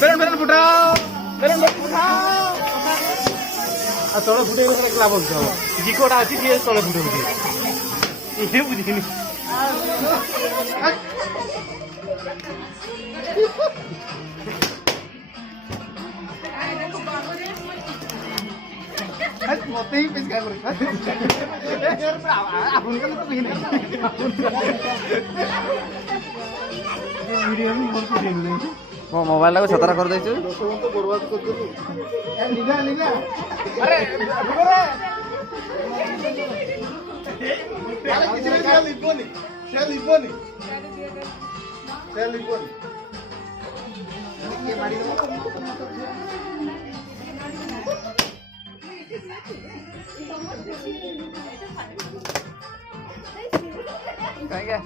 বেলুন ফুটাও বেলুন ফুটাও আর তলে ফুটে গেলে ক্লাব হতে হবে যে কটা আছে দিয়ে তলে ফুটে উঠে এটা বুঝিনি মতেই পেশ গায় করে আপন কালে তো বিহিন ভিডিও আমি মন করে দিই ମୋ ମୋବାଇଲଟାକୁ ଛତରା କରିଦେଇଛୁ। ଦୋଷ ବର୍ବାଦ କରିଦେଲୁ ଲିଗା ଲିଗା ଆରେ ଭିଡରେ ସେ ଲିବନି କାହିଁକି